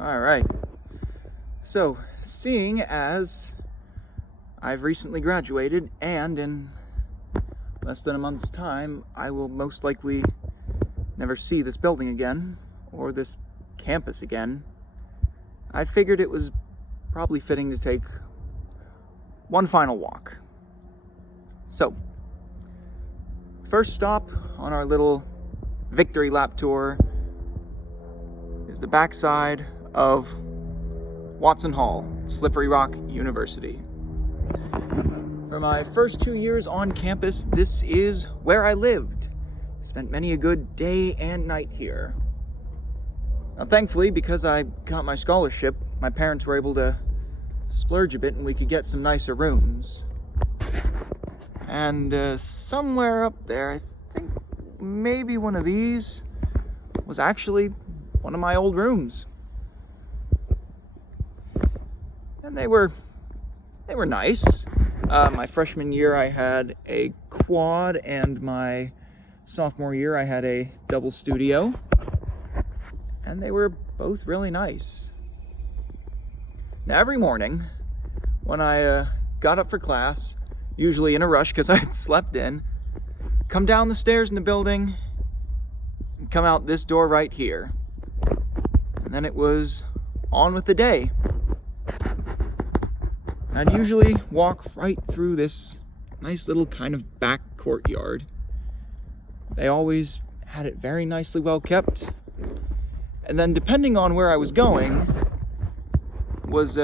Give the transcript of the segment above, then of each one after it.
All right. So, seeing as I've recently graduated and in less than a month's time, I will most likely never see this building again or this campus again, I figured it was probably fitting to take one final walk. So, first stop on our little victory lap tour is the backside of Watson Hall, Slippery Rock University. For my first 2 years on campus, this is where I lived. Spent many a good day and night here. Now, thankfully, because I got my scholarship, my parents were able to splurge a bit and we could get some nicer rooms. And somewhere up there, I think maybe one of these was actually one of my old rooms. And they were nice. My freshman year I had a quad, and my sophomore year I had a double studio, and they were both really nice. Now, every morning when I got up for class, usually in a rush because I had slept in, come down the stairs in the building and come out this door right here, and then it was on with the day. I'd usually walk right through this nice little kind of back courtyard. They always had it very nicely well kept. And then depending on where I was going was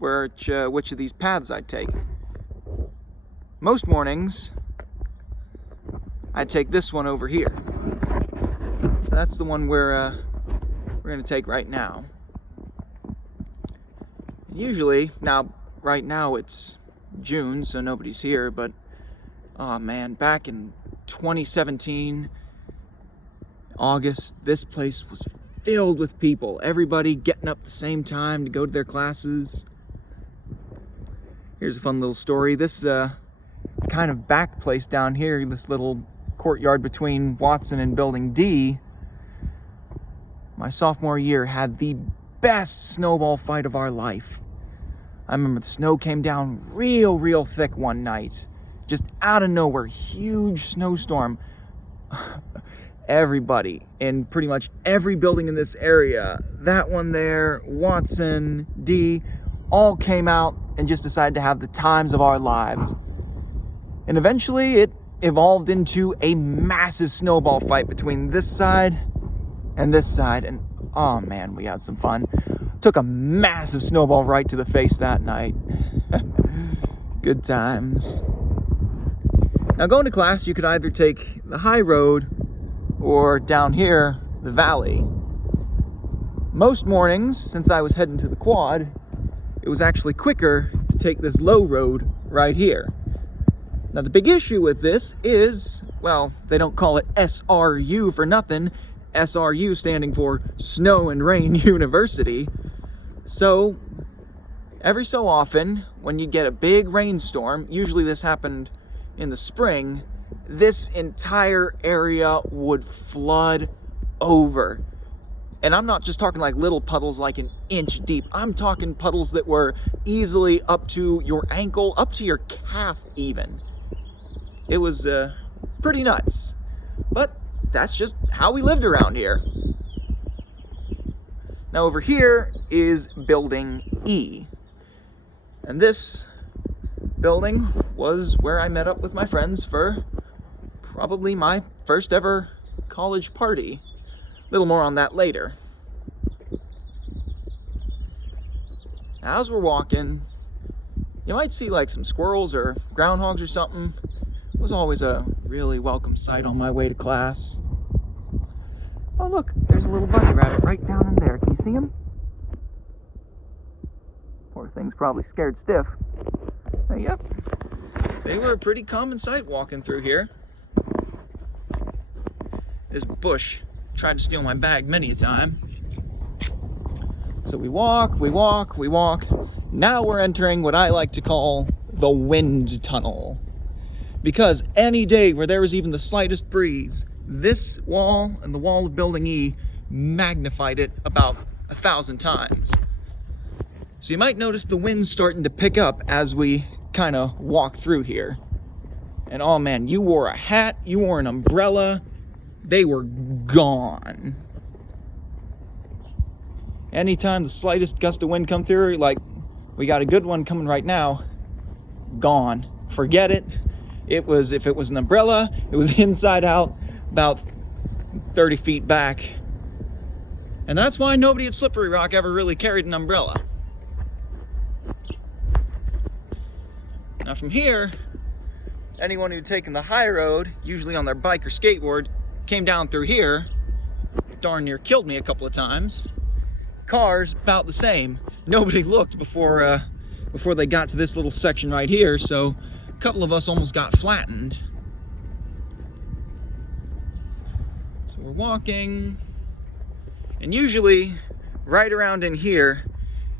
which of these paths I'd take. Most mornings I'd take this one over here. So that's the one we're going to take right now. Usually, right now it's June, so nobody's here, but oh man, back in 2017, August, this place was filled with people. Everybody getting up at the same time to go to their classes. Here's a fun little story. This kind of back place down here, this little courtyard between Watson and Building D, my sophomore year had the best snowball fight of our life. I remember the snow came down real thick one night. Just out of nowhere, huge snowstorm. Everybody in pretty much every building in this area, that one there, Watson, D, all came out and just decided to have the times of our lives. And eventually it evolved into a massive snowball fight between this side and this side. And oh man, we had some fun. Took a massive snowball right to the face that night. Good times. Now, going to class, you could either take the high road or down here, the valley. Most mornings, since I was heading to the quad, it was actually quicker to take this low road right here. Now, the big issue with this is, well, they don't call it SRU for nothing. SRU standing for Snow and Rain University. So, every so often, when you get a big rainstorm, usually this happened in the spring, this entire area would flood over. And I'm not just talking like little puddles like an inch deep. I'm talking puddles that were easily up to your ankle, up to your calf even. It was pretty nuts. But that's just how we lived around here. Now over here is Building E. And this building was where I met up with my friends for probably my first ever college party. A little more on that later. Now, as we're walking, you might see like some squirrels or groundhogs or something. It was always a really welcome sight on my way to class. Oh look, there's a little bunny rabbit right down in there. Can you see him? Poor thing's probably scared stiff. Yep, they were a pretty common sight walking through here. This bush tried to steal my bag many a time. So we walk. Now we're entering what I like to call the wind tunnel. Because any day where there was even the slightest breeze, this wall and the wall of Building E magnified it about 1,000 times. So you might notice the wind's starting to pick up as we kind of walk through here. And oh man, you wore a hat, you wore an umbrella, they were gone. Anytime the slightest gust of wind come through, like we got a good one coming right now, gone. Forget it. If it was an umbrella, it was inside out, about 30 feet back. And that's why nobody at Slippery Rock ever really carried an umbrella. Now from here, anyone who'd taken the high road, usually on their bike or skateboard, came down through here, darn near killed me a couple of times. Cars, about the same. Nobody looked before they got to this little section right here, so a couple of us almost got flattened. So we're walking, and usually right around in here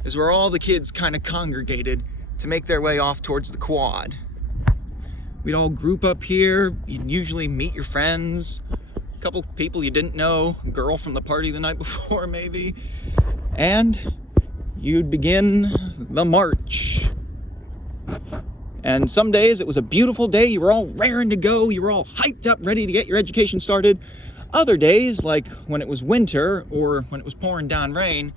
is where all the kids kind of congregated to make their way off towards the quad. We'd all group up here. You'd usually meet your friends, a couple people you didn't know, a girl from the party the night before maybe, and you'd begin the march. And some days it was a beautiful day, you were all raring to go, you were all hyped up, ready to get your education started. Other days, like when it was winter or when it was pouring down rain,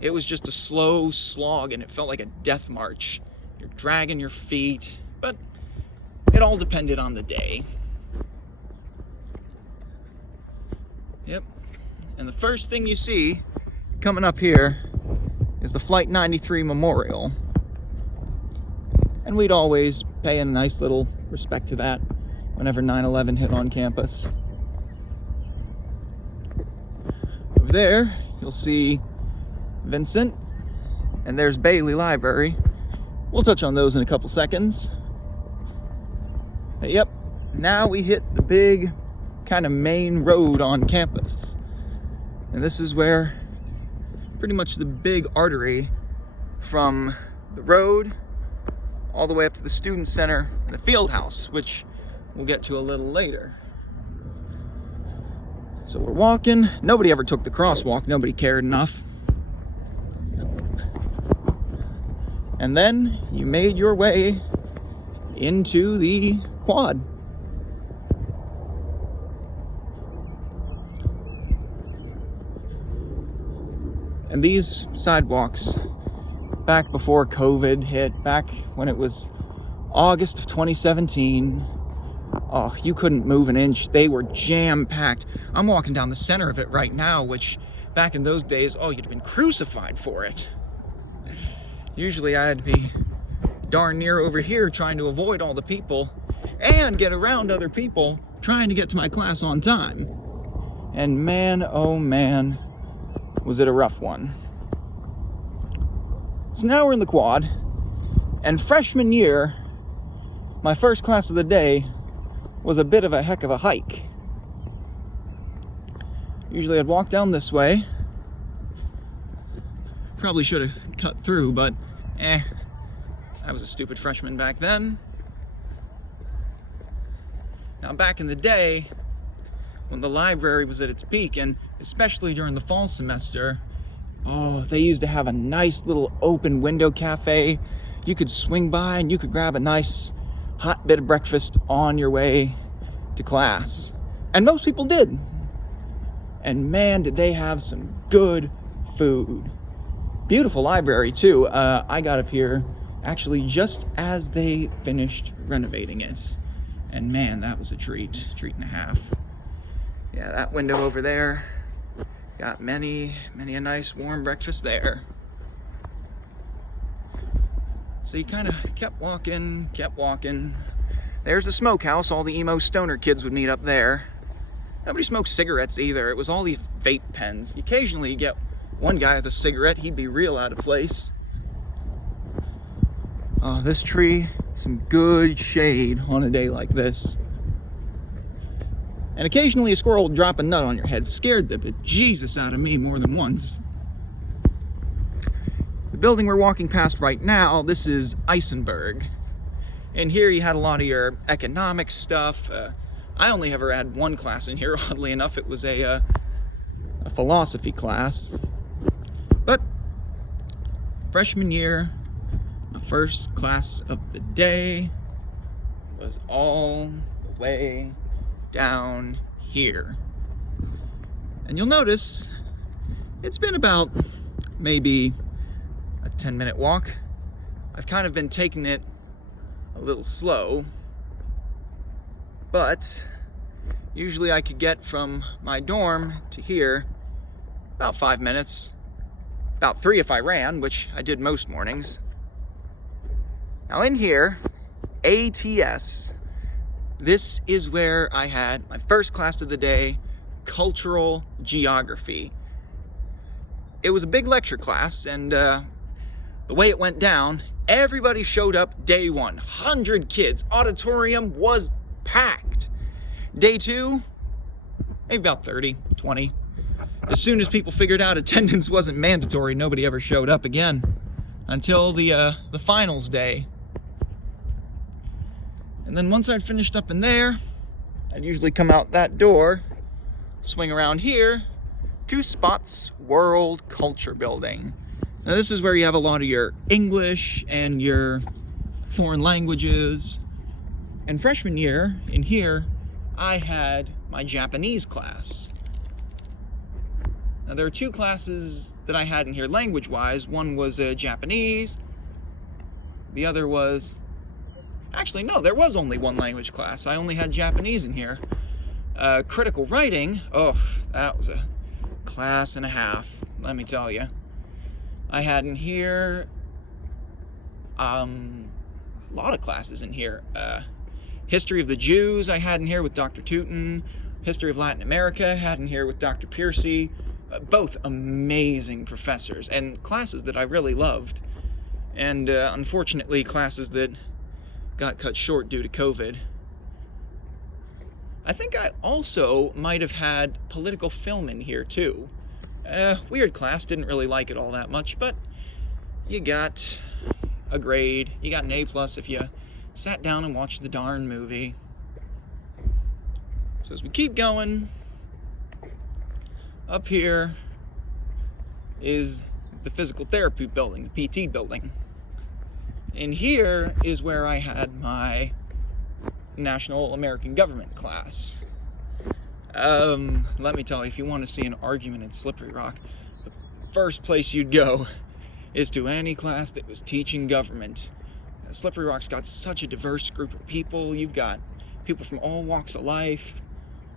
it was just a slow slog and it felt like a death march. You're dragging your feet, but it all depended on the day. Yep, and the first thing you see coming up here is the Flight 93 Memorial. And we'd always pay a nice little respect to that whenever 9/11 hit on campus. Over there, you'll see Vincent, and there's Bailey Library. We'll touch on those in a couple seconds. But yep, now we hit the big kind of main road on campus. And this is where pretty much the big artery from the road all the way up to the student center and the field house, which we'll get to a little later. So we're walking. Nobody ever took the crosswalk. Nobody cared enough. And then you made your way into the quad. And these sidewalks, back before COVID hit, back when it was August of 2017, oh, you couldn't move an inch. They were jam-packed. I'm walking down the center of it right now, which back in those days, oh, you'd have been crucified for it. Usually I had to be darn near over here trying to avoid all the people and get around other people trying to get to my class on time. And man, oh man, was it a rough one. So now we're in the quad, and freshman year, my first class of the day was a bit of a heck of a hike. Usually I'd walk down this way. Probably should have cut through, but I was a stupid freshman back then. Now back in the day, when the library was at its peak, and especially during the fall semester, oh, they used to have a nice little open window cafe. You could swing by and you could grab a nice hot bit of breakfast on your way to class. And most people did. And man, did they have some good food. Beautiful library too. I got up here actually just as they finished renovating it. And man, that was a treat and a half. Yeah, that window over there, got many a nice warm breakfast there. So you kind of kept walking. There's the smokehouse. All the emo stoner kids would meet up there. Nobody smoked cigarettes either. It was all these vape pens. Occasionally you get one guy with a cigarette, he'd be real out of place. Oh, this tree, some good shade on a day like this. And occasionally a squirrel would drop a nut on your head. Scared the bejesus out of me more than once. The building we're walking past right now, this is Eisenberg. And here you had a lot of your economics stuff. I only ever had one class in here, oddly enough. It was a philosophy class. But freshman year, my first class of the day was all the way down here. And you'll notice it's been about maybe a 10-minute walk. I've kind of been taking it a little slow, but usually I could get from my dorm to here about 5 minutes, about 3 if I ran, which I did most mornings. Now in here, ATS, this is where I had my first class of the day, cultural geography. It was a big lecture class, and the way it went down, everybody showed up day one. 100 kids, auditorium was packed. Day two, maybe about 30, 20. As soon as people figured out attendance wasn't mandatory, nobody ever showed up again until the finals day. And then once I'd finished up in there, I'd usually come out that door, swing around here to Spots World Culture Building. Now this is where you have a lot of your English and your foreign languages. And freshman year, in here, I had my Japanese class. Now there are two classes that I had in here language-wise. One was Japanese, the other was, actually no, there was only one language class. I only had Japanese in here. Critical writing, oh, that was a class and a half, let me tell you. I had in here a lot of classes in here. History of the Jews I had in here with Dr. Tootin. History of Latin America I had in here with Dr. Piercy. Both amazing professors and classes that I really loved. And unfortunately classes that got cut short due to COVID. I think I also might have had political film in here too. Weird class, didn't really like it all that much, but you got a grade, you got an A+ if you sat down and watched the darn movie. So as we keep going, up here is the physical therapy building, the PT building. And here is where I had my National American Government class. Let me tell you, if you want to see an argument in Slippery Rock, the first place you'd go is to any class that was teaching government. Slippery Rock's got such a diverse group of people. You've got people from all walks of life,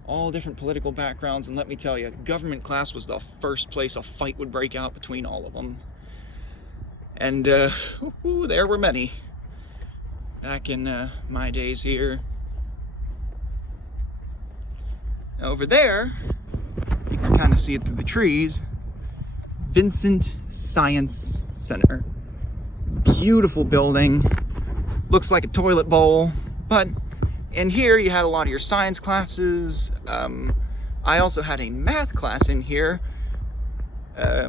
all different political backgrounds, and let me tell you, government class was the first place a fight would break out between all of them. And there were many back in my days here. Over there, you can kind of see it through the trees, Vincent Science Center. Beautiful building, looks like a toilet bowl, but in here you had a lot of your science classes. I also had a math class in here. I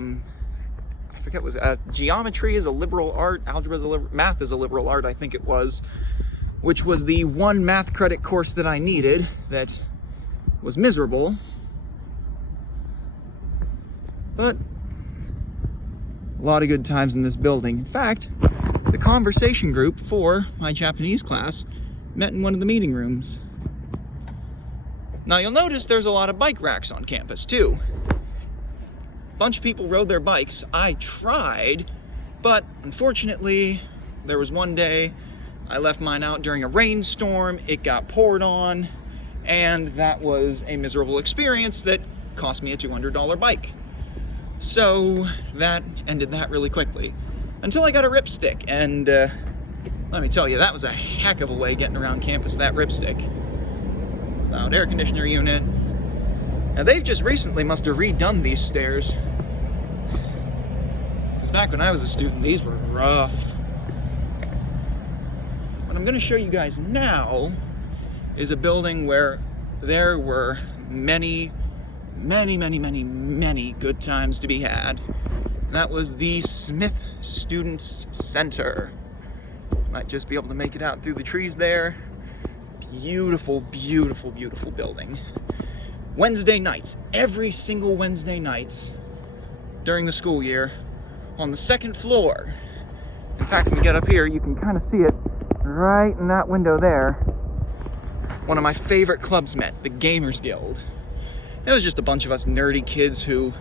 forget, was geometry is a liberal art, algebra is a math is a liberal art, I think it was, which was the one math credit course that I needed that was miserable. But a lot of good times in this building. In fact, the conversation group for my Japanese class met in one of the meeting rooms. Now you'll notice there's a lot of bike racks on campus too. A bunch of people rode their bikes. I tried, but unfortunately there was one day I left mine out during a rainstorm, it got poured on, and that was a miserable experience that cost me a $200 bike. So that ended that really quickly, until I got a ripstick, and let me tell you, that was a heck of a way getting around campus, that ripstick. Loud air conditioner unit. Now they've just recently must have redone these stairs, because back when I was a student, these were rough. What I'm going to show you guys now is a building where there were many good times to be had. That was the Smith Students Center. Might just be able to make it out through the trees there. Beautiful, beautiful, beautiful building. Wednesday nights, every single Wednesday nights during the school year, on the second floor. In fact, when you get up here, you can kind of see it right in that window there. One of my favorite clubs met, the Gamers Guild. It was just a bunch of us nerdy kids who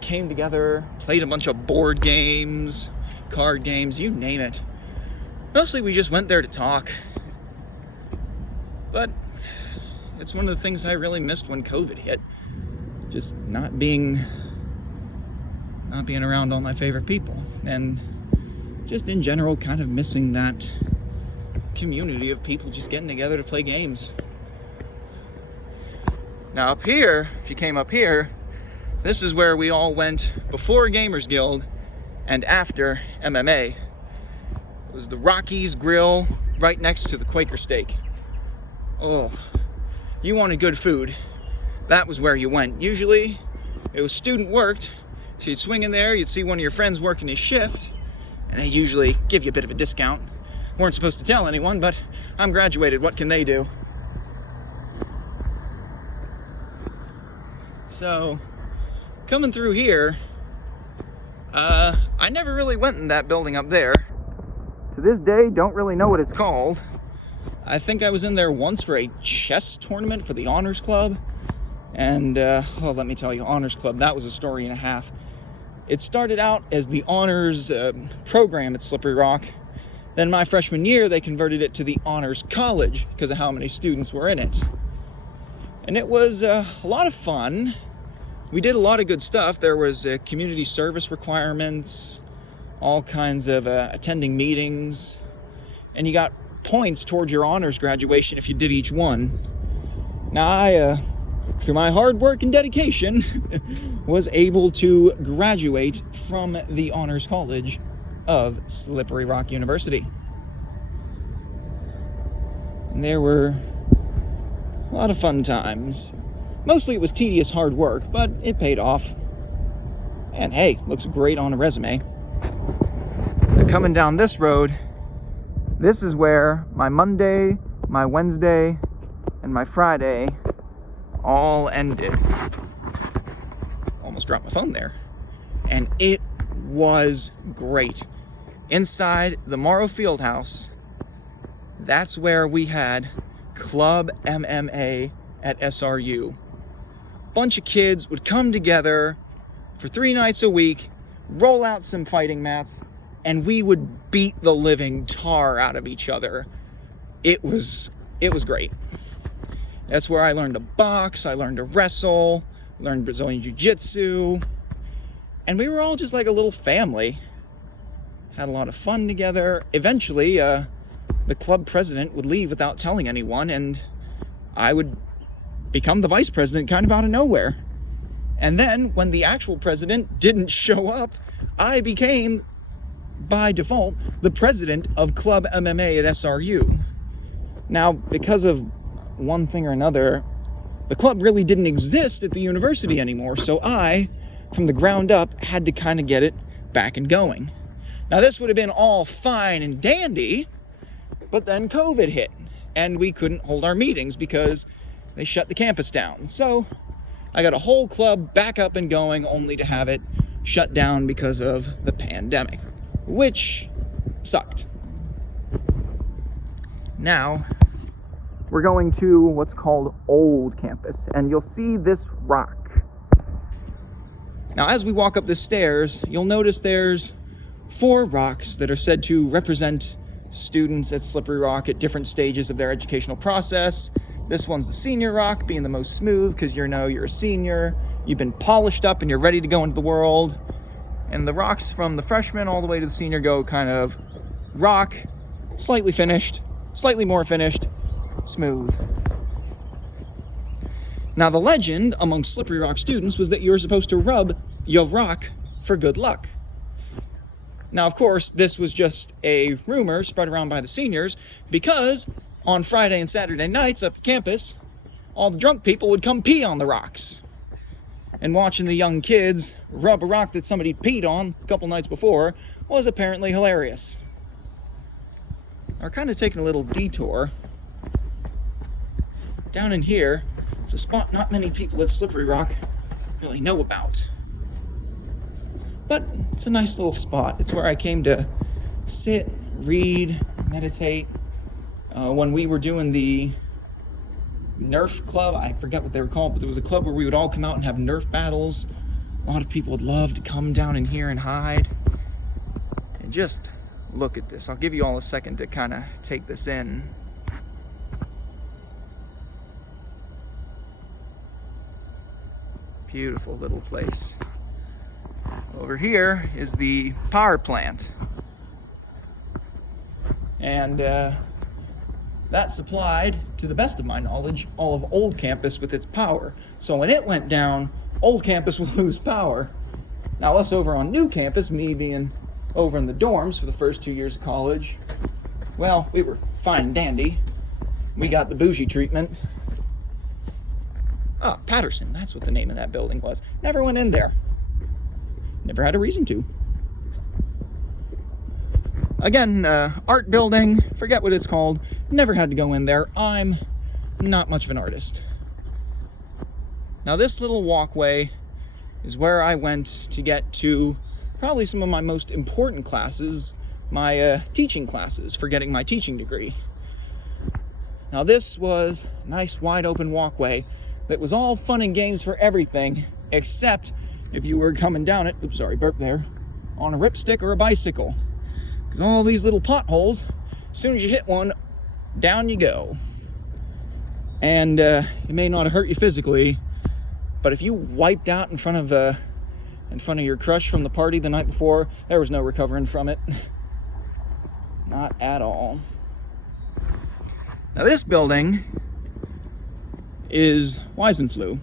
came together, played a bunch of board games, card games, you name it. Mostly we just went there to talk. But it's one of the things I really missed when COVID hit. Just not being around all my favorite people. And just in general, kind of missing that community of people just getting together to play games. Now up here, if you came up here, this is where we all went before Gamers Guild and after MMA. It was the Rockies Grill right next to the Quaker Steak. Oh, you wanted good food, that was where you went. Usually it was student worked, so you'd swing in there, you'd see one of your friends working his shift, and they usually give you a bit of a discount. Weren't supposed to tell anyone, but I'm graduated, what can they do? So, coming through here, I never really went in that building up there. To this day, don't really know what it's called. I think I was in there once for a chess tournament for the Honors Club. And, oh, let me tell you, Honors Club, that was a story and a half. It started out as the Honors program at Slippery Rock. Then my freshman year, they converted it to the Honors College because of how many students were in it. And it was a lot of fun. We did a lot of good stuff. There was community service requirements, all kinds of attending meetings, and you got points towards your honors graduation if you did each one. Now I, through my hard work and dedication, was able to graduate from the Honors College of Slippery Rock University. And there were a lot of fun times. Mostly it was tedious hard work, but it paid off. And hey, looks great on a resume. Now, coming down this road, this is where my Monday, my Wednesday, and my Friday all ended. Almost dropped my phone there. And it was great. Inside the Morrow Fieldhouse, that's where we had Club MMA at SRU. Bunch of kids would come together for 3 nights a week, roll out some fighting mats, and we would beat the living tar out of each other. It was great. That's where I learned to box, I learned to wrestle, learned Brazilian Jiu-Jitsu, and we were all just like a little family. Had a lot of fun together. Eventually, the club president would leave without telling anyone, and I would become the vice president kind of out of nowhere. And then, when the actual president didn't show up, I became, by default, the president of Club MMA at SRU. Now, because of one thing or another, the club really didn't exist at the university anymore, so I, from the ground up, had to kind of get it back and going. Now, this would have been all fine and dandy, but then COVID hit, and we couldn't hold our meetings because they shut the campus down. So I got a whole club back up and going, only to have it shut down because of the pandemic, which sucked. Now, we're going to what's called Old Campus, and you'll see this rock. Now, as we walk up the stairs, you'll notice there's 4 rocks that are said to represent students at Slippery Rock at different stages of their educational process. This one's the senior rock, being the most smooth because you're a senior, you've been polished up and you're ready to go into the world. And the rocks from the freshman all the way to the senior go kind of rock, slightly finished, slightly more finished, smooth. Now, the legend among Slippery Rock students was that you were supposed to rub your rock for good luck. Now, of course, this was just a rumor spread around by the seniors because on Friday and Saturday nights up at campus, all the drunk people would come pee on the rocks. And watching the young kids rub a rock that somebody peed on a couple nights before was apparently hilarious. We're kind of taking a little detour. Down in here, it's It's a spot not many people at Slippery Rock really know about. But it's a nice little spot. It's where I came to sit, read, meditate. When we were doing the Nerf club, I forget what they were called, but there was a club where we would all come out and have Nerf battles. A lot of people would love to come down in here and hide. And just look at this. I'll give you all a second to kind of take this in. Beautiful little place. Over here is the power plant. And that supplied, to the best of my knowledge, all of Old Campus with its power. So when it went down, Old Campus will lose power. Now us over on New Campus, me being over in the dorms for the first 2 years of college, well, we were fine and dandy. We got the bougie treatment. Ah, Patterson, that's what the name of that building was. Never went in there. Never had a reason to. Again, art building, forget what it's called. Never had to go in there. I'm not much of an artist. Now this little walkway is where I went to get to probably some of my most important classes, my teaching classes for getting my teaching degree. Now this was a nice wide open walkway that was all fun and games for everything, except if you were coming down it, oops, sorry, burp there, on a ripstick or a bicycle. Because all these little potholes, as soon as you hit one, down you go. And it may not hurt you physically, but if you wiped out in front of your crush from the party the night before, there was no recovering from it. Not at all. Now this building is Weisenfluh.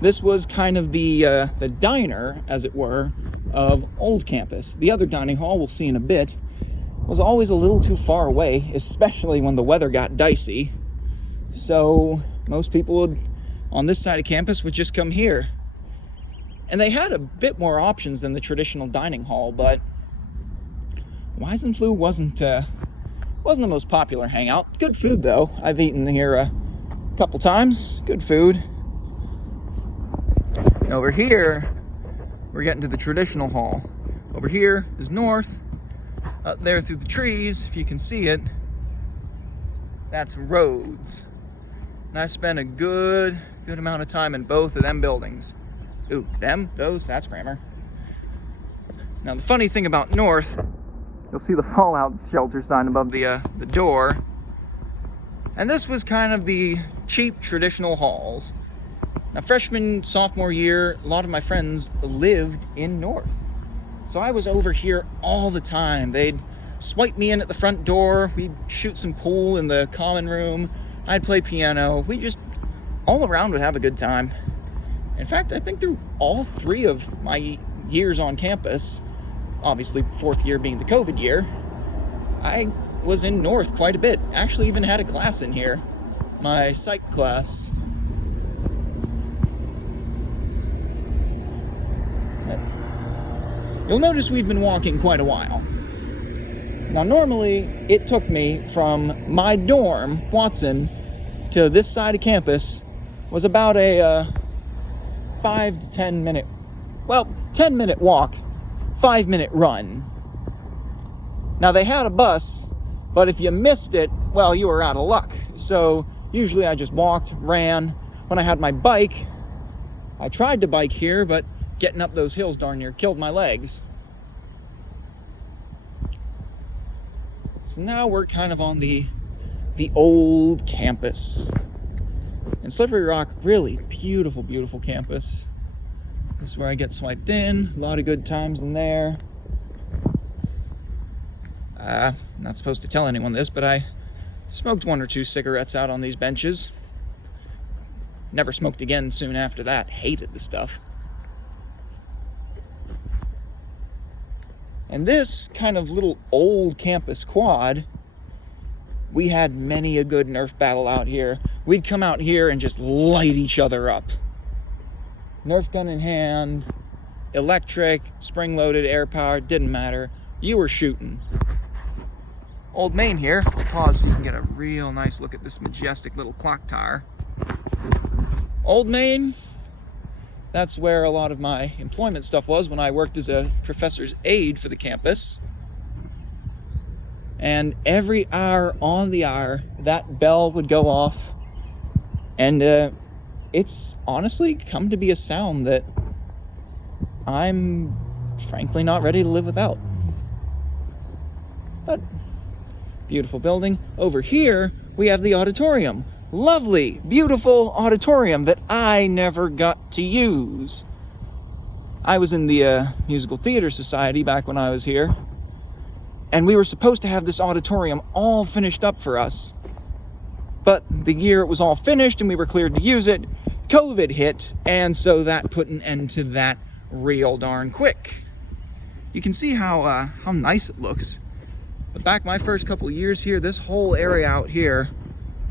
This was kind of the diner, as it were, of Old Campus. The other dining hall, we'll see in a bit, was always a little too far away, especially when the weather got dicey. So most people on this side of campus would just come here. And they had a bit more options than the traditional dining hall, but Weisenfluh wasn't the most popular hangout. Good food though. I've eaten here a couple times. Good food. And over here, we're getting to the traditional hall. Over here is north. Up there through the trees, if you can see it, that's Rhodes. And I spent a good amount of time in both of them buildings. Ooh, those, that's grammar. Now the funny thing about north, you'll see the fallout shelter sign above the door. And this was kind of the cheap traditional halls. Now freshman, sophomore year, a lot of my friends lived in north. So I was over here all the time. They'd swipe me in at the front door. We'd shoot some pool in the common room. I'd play piano. We just all around would have a good time. In fact, I think through all 3 of my years on campus, obviously 4th year being the COVID year, I was in north quite a bit. Actually even had a class in here, my psych class. You'll notice we've been walking quite a while. Now normally it took me from my dorm, Watson, to this side of campus was about a 5 to 10 minute, well, 10-minute walk, 5-minute run. Now they had a bus, but if you missed it, well, you were out of luck. So usually I just walked, ran. When I had my bike, I tried to bike here, but getting up those hills darn near killed my legs. So now we're kind of on the old campus. And Slippery Rock, really beautiful, beautiful campus. This is where I get swiped in. A lot of good times in there. I'm not supposed to tell anyone this, but I smoked 1 or 2 cigarettes out on these benches. Never smoked again soon after that. Hated the stuff. And this kind of little old campus quad, we had many a good Nerf battle out here. We'd come out here and just light each other up. Nerf gun in hand, electric, spring-loaded, air-powered, didn't matter. You were shooting. Old Main here. Pause so you can get a real nice look at this majestic little clock tower. Old Main, that's where a lot of my employment stuff was when I worked as a professor's aide for the campus. And every hour on the hour, that bell would go off. And it's honestly come to be a sound that I'm frankly not ready to live without. But beautiful building. Over here, we have the auditorium. Lovely, beautiful auditorium that I never got to use. I was in the Musical Theater Society back when I was here, and we were supposed to have this auditorium all finished up for us. But the year it was all finished and we were cleared to use it, COVID hit, and so that put an end to that real darn quick. You can see how nice it looks. But back my first couple of years here, this whole area out here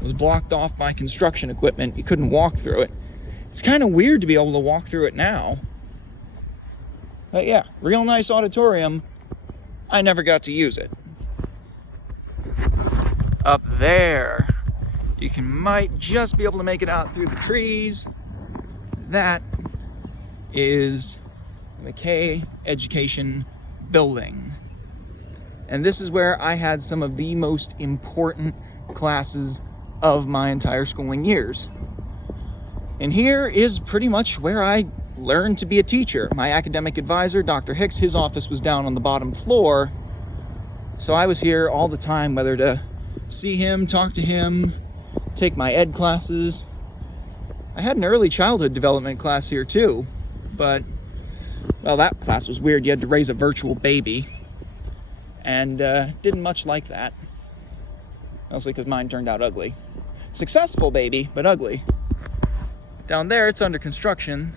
was blocked off by construction equipment. You couldn't walk through it. It's kind of weird to be able to walk through it now. But yeah, real nice auditorium. I never got to use it. Up there, you might just be able to make it out through the trees. That is the McKay Education Building. And this is where I had some of the most important classes of my entire schooling years. And here is pretty much where I learned to be a teacher. My academic advisor, Dr. Hicks, his office was down on the bottom floor. So I was here all the time, whether to see him, talk to him, take my ed classes. I had an early childhood development class here too, but, well, that class was weird. You had to raise a virtual baby, and didn't much like that. Mostly because mine turned out ugly. Successful baby, but ugly. Down there, it's under construction.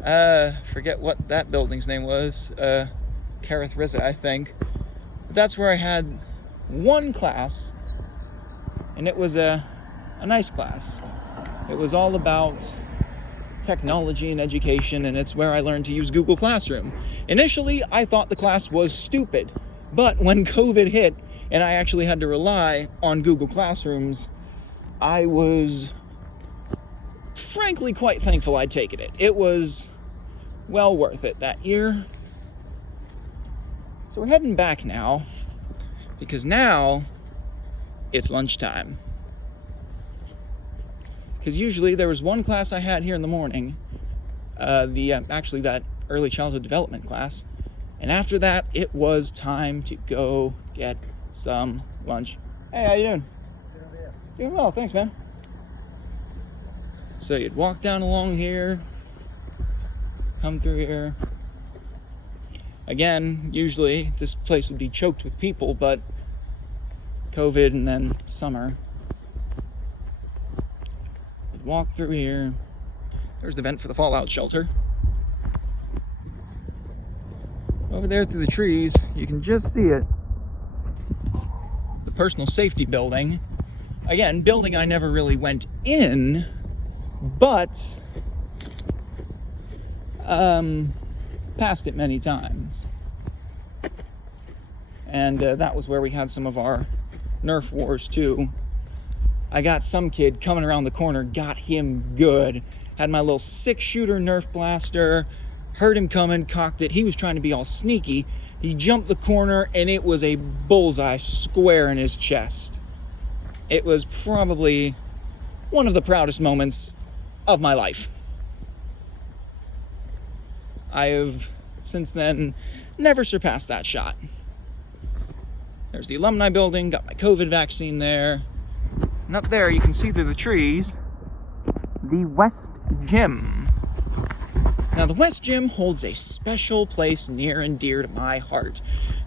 Forget what that building's name was. Kareth Rizza, I think. But that's where I had one class, and it was a nice class. It was all about technology and education, and it's where I learned to use Google Classroom. Initially, I thought the class was stupid, but when COVID hit and I actually had to rely on Google Classrooms, I was frankly quite thankful I'd taken it. It was well worth it that year. So we're heading back now, because now it's lunchtime. Because usually there was one class I had here in the morning, actually that early childhood development class, and after that it was time to go get some lunch. Hey, how you doing? Doing well, thanks, man. So you'd walk down along here, come through here. Again, usually this place would be choked with people, but COVID and then summer. You'd walk through here. There's the vent for the fallout shelter. Over there through the trees, you can just see it. The personal safety building. Again, building I never really went in, but passed it many times. And that was where we had some of our Nerf wars too. I got some kid coming around the corner, got him good. Had my little 6-shooter Nerf blaster, heard him coming, cocked it. He was trying to be all sneaky. He jumped the corner and it was a bullseye square in his chest. It was probably one of the proudest moments of my life. I have since then never surpassed that shot. There's the alumni building, got my COVID vaccine there. And up there you can see through the trees the West Gym. Now the West Gym holds a special place near and dear to my heart,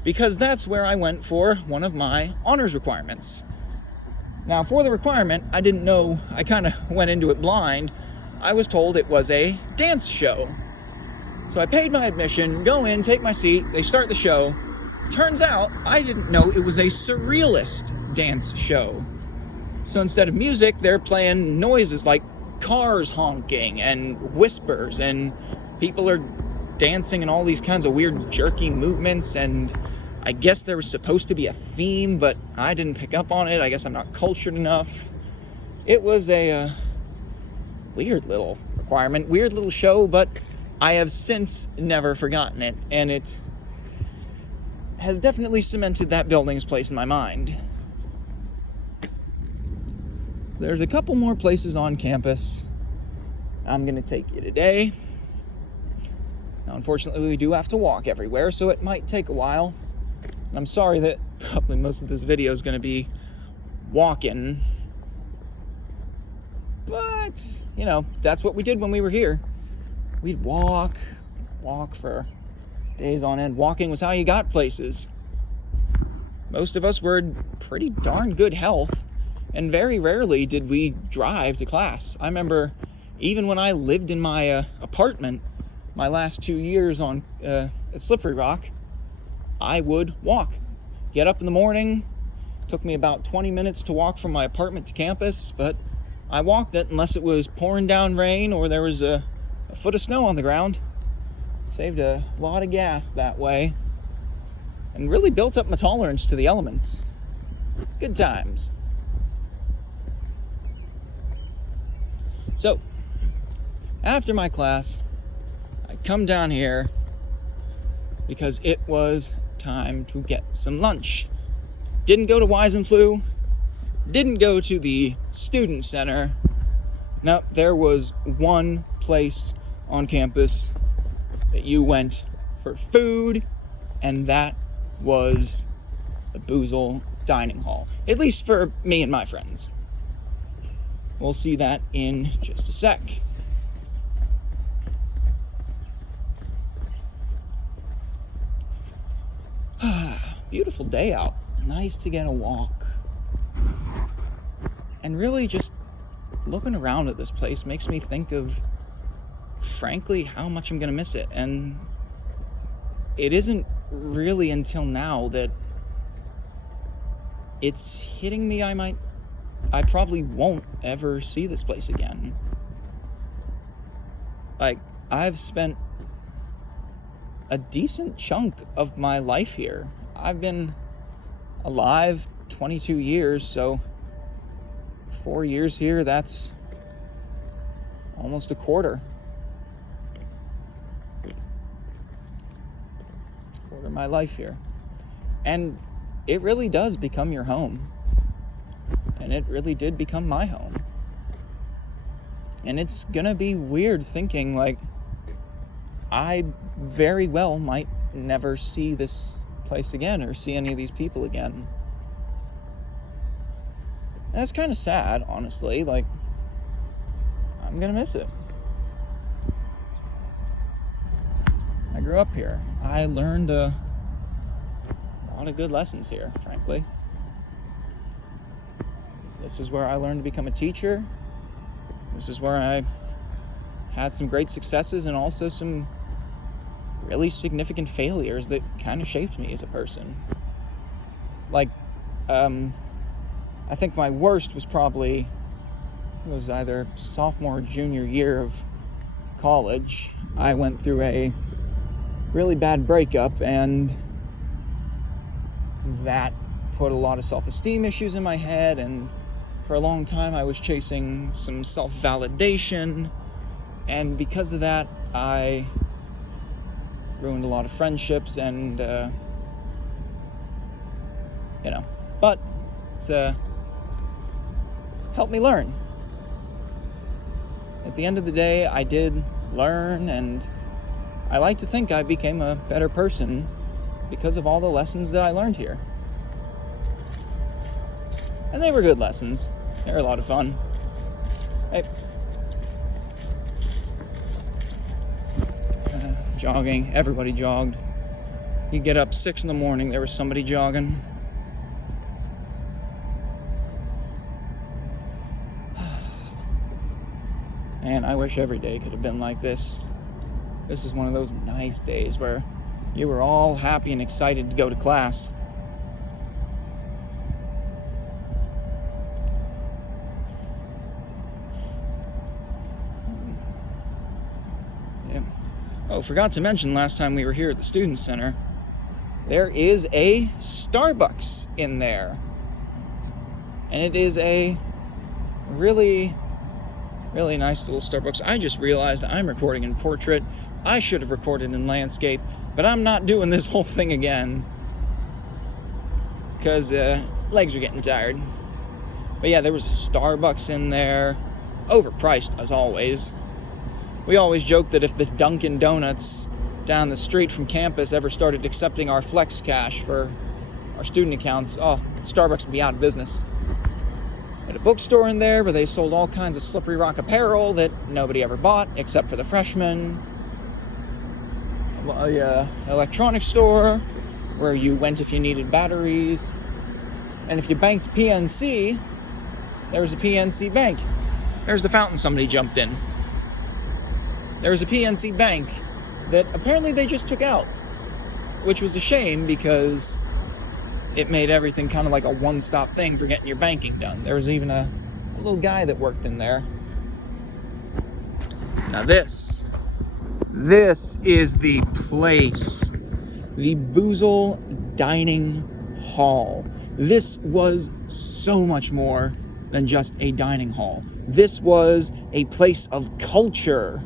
because that's where I went for one of my honors requirements. Now for the requirement, I didn't know, I kind of went into it blind. I was told it was a dance show. So I paid my admission, go in, take my seat, they start the show. Turns out, I didn't know it was a surrealist dance show. So instead of music, they're playing noises like cars honking and whispers, and people are dancing and all these kinds of weird jerky movements, and I guess there was supposed to be a theme, but I didn't pick up on it. I guess I'm not cultured enough. It was a weird little requirement, weird little show, but I have since never forgotten it, and it has definitely cemented that building's place in my mind. There's a couple more places on campus I'm gonna take you today. Now, unfortunately, we do have to walk everywhere, so it might take a while. And I'm sorry that probably most of this video is gonna be walking. But, you know, that's what we did when we were here. We'd walk for days on end. Walking was how you got places. Most of us were in pretty darn good health, and very rarely did we drive to class. I remember even when I lived in my apartment, my last 2 years on at Slippery Rock, I would walk. Get up in the morning. It took me about 20 minutes to walk from my apartment to campus, but I walked it unless it was pouring down rain or there was a foot of snow on the ground. Saved a lot of gas that way and really built up my tolerance to the elements. Good times. So, after my class, I come down here because it was time to get some lunch. Didn't go to Weisenflu, didn't go to the student center. No, there was one place on campus that you went for food, and that was the Boozle Dining Hall. At least for me and my friends. We'll see that in just a sec. Beautiful day out. Nice to get a walk. And really just looking around at this place makes me think of, frankly, how much I'm gonna miss it. And it isn't really until now that it's hitting me I probably won't ever see this place again. Like, I've spent a decent chunk of my life here. I've been alive 22 years, so 4 years here, that's almost a quarter. Quarter of my life here. And it really does become your home. And it really did become my home. And it's gonna be weird thinking, like, I very well might never see this place again or see any of these people again. And that's kind of sad, honestly. Like, I'm gonna miss it. I grew up here. I learned a lot of good lessons here, frankly. This is where I learned to become a teacher. This is where I had some great successes and also some really significant failures that kind of shaped me as a person. Like, I think my worst was probably, it was either sophomore or junior year of college. I went through a really bad breakup, and that put a lot of self-esteem issues in my head, and for a long time I was chasing some self-validation, and because of that I ruined a lot of friendships, and but it's helped me learn. At the end of the day, I did learn, and I like to think I became a better person because of all the lessons that I learned here. And they were good lessons. They were a lot of fun. Hey. Jogging. Everybody jogged. You get up 6 in the morning, there was somebody jogging. And I wish every day could have been like this. This is one of those nice days where you were all happy and excited to go to class. Yeah. Oh, forgot to mention last time we were here at the Student Center, there is a Starbucks in there. And it is a really, really nice little Starbucks. I just realized I'm recording in portrait. I should have recorded in landscape, but I'm not doing this whole thing again because legs are getting tired. But yeah, there was a Starbucks in there, overpriced as always. We always joke that if the Dunkin' Donuts down the street from campus ever started accepting our flex cash for our student accounts, Starbucks would be out of business. Had a bookstore in there where they sold all kinds of slippery rock apparel that nobody ever bought except for the freshmen. An electronics store where you went if you needed batteries. And if you banked PNC, there was a PNC bank. There's the fountain somebody jumped in. There was a PNC bank that apparently they just took out, which was a shame because it made everything kind of like a one-stop thing for getting your banking done. There was even a little guy that worked in there. Now this is the place, the Boozle Dining Hall. This was so much more than just a dining hall. This was a place of culture.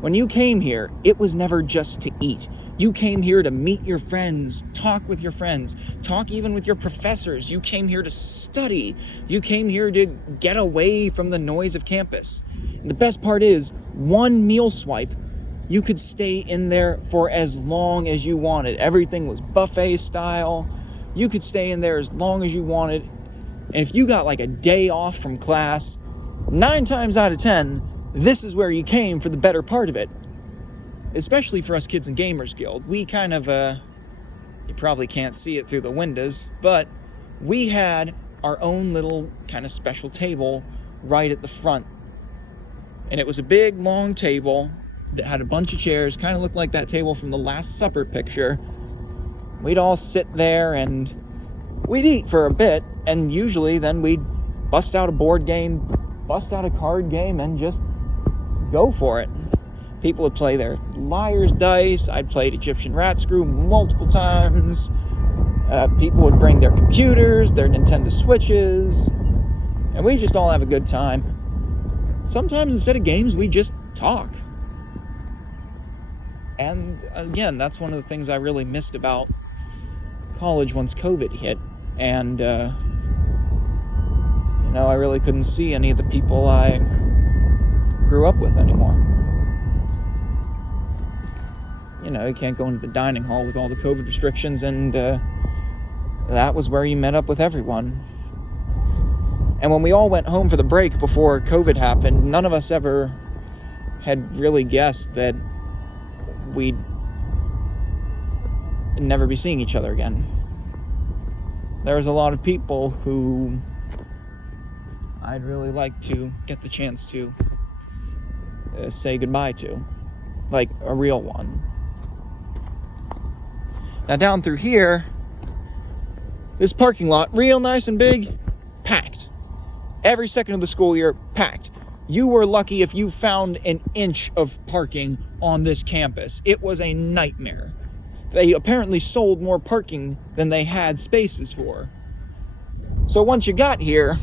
When you came here, it was never just to eat. You came here to meet your friends, talk with your friends, talk even with your professors. You came here to study. You came here to get away from the noise of campus. And the best part is, one meal swipe, you could stay in there for as long as you wanted. Everything was buffet style. You could stay in there as long as you wanted. And if you got like a day off from class, 9 times out of 10, this is where you came for the better part of it. Especially for us Kids and Gamers Guild. We kind of, you probably can't see it through the windows, but we had our own little kind of special table right at the front. And it was a big, long table that had a bunch of chairs, kind of looked like that table from the Last Supper picture. We'd all sit there and we'd eat for a bit, and usually then we'd bust out a board game, bust out a card game, and just go for it. People would play their Liar's Dice. I'd played Egyptian Rat Screw multiple times. People would bring their computers, their Nintendo Switches, and we just all have a good time. Sometimes instead of games, we just talk. And again, that's one of the things I really missed about college once COVID hit. And, I really couldn't see any of the people I grew up with anymore. You can't go into the dining hall with all the COVID restrictions, and that was where you met up with everyone. And when we all went home for the break before COVID happened, none of us ever had really guessed that we'd never be seeing each other again. There was a lot of people who I'd really like to get the chance to say goodbye to, like a real one. Now down through here, this parking lot, real nice and big, packed. Every second of the school year, packed. You were lucky if you found an inch of parking on this campus. It was a nightmare. They apparently sold more parking than they had spaces for. So once you got here,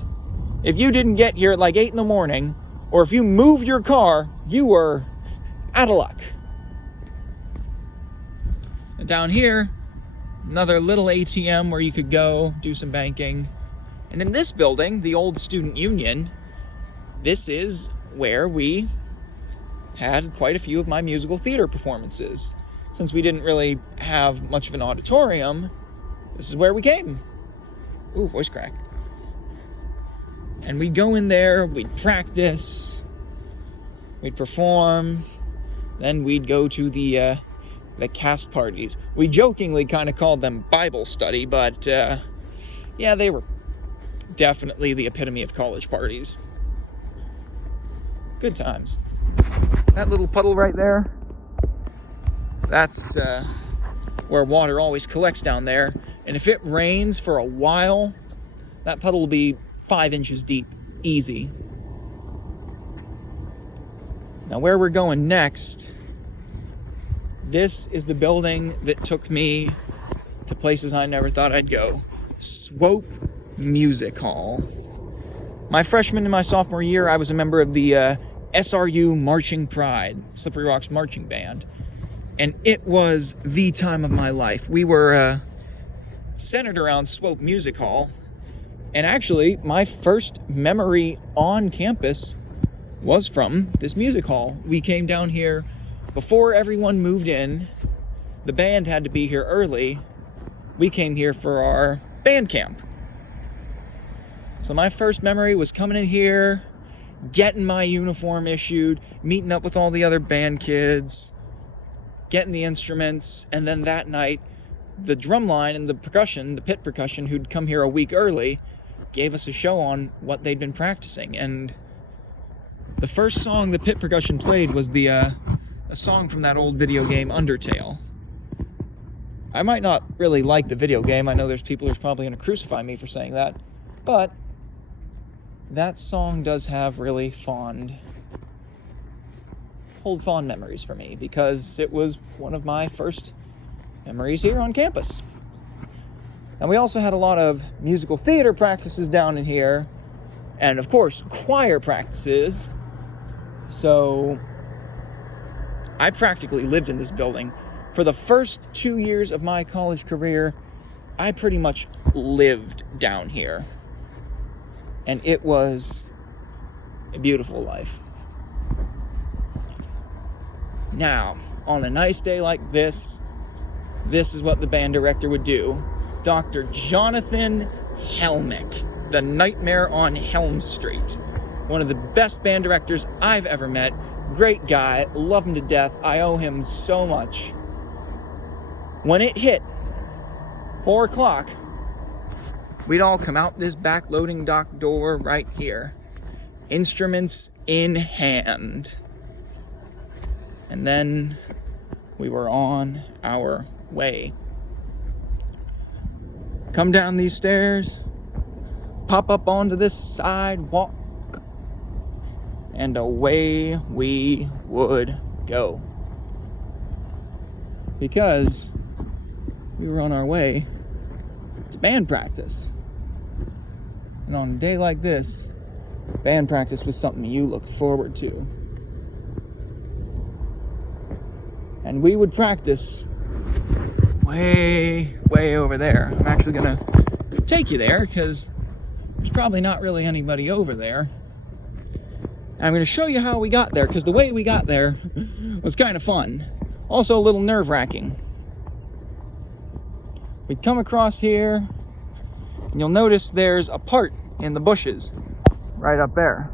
if you didn't get here at like 8 in the morning, or if you moved your car, you were out of luck. And down here, another little ATM where you could go do some banking. And in this building, the old Student Union, this is where we had quite a few of my musical theater performances. Since we didn't really have much of an auditorium, this is where we came. Ooh, voice crack. And we'd go in there, we'd practice, we'd perform, then we'd go to the cast parties. We jokingly kind of called them Bible study, but yeah, they were definitely the epitome of college parties. Good times. That little puddle right there, that's where water always collects down there. And if it rains for a while, that puddle will be 5 inches deep, easy. Now where we're going next, this is the building that took me to places I never thought I'd go. Swope Music Hall. My freshman and my sophomore year, I was a member of the SRU Marching Pride, Slippery Rock's marching band. And it was the time of my life. We were centered around Swope Music Hall. And actually, my first memory on campus was from this music hall. We came down here before everyone moved in. The band had to be here early. We came here for our band camp. So my first memory was coming in here, getting my uniform issued, meeting up with all the other band kids, getting the instruments, and then that night, the drum line and the percussion, the pit percussion, who'd come here a week early, gave us a show on what they'd been practicing. And the first song the pit percussion played was a song from that old video game Undertale. I might not really like the video game. I know there's people who's probably going to crucify me for saying that. But that song does have really fond memories for me, because it was one of my first memories here on campus. And we also had a lot of musical theater practices down in here, and of course, choir practices. So I practically lived in this building. For the first 2 years of my college career, I pretty much lived down here. And it was a beautiful life. Now, on a nice day like this is what the band director would do. Dr. Jonathan Helmick, the Nightmare on Helm Street. One of the best band directors I've ever met. Great guy, love him to death. I owe him so much. When it hit 4 o'clock, we'd all come out this back loading dock door right here. Instruments in hand. And then we were on our way. Come down these stairs, pop up onto this sidewalk, and away we would go. Because we were on our way to band practice. And on a day like this, band practice was something you looked forward to. And we would practice way over there. I'm actually gonna take you there because there's probably not really anybody over there. And I'm gonna show you how we got there, because the way we got there was kind of fun. Also a little nerve-wracking. We'd come across here, and you'll notice there's a part in the bushes right up there.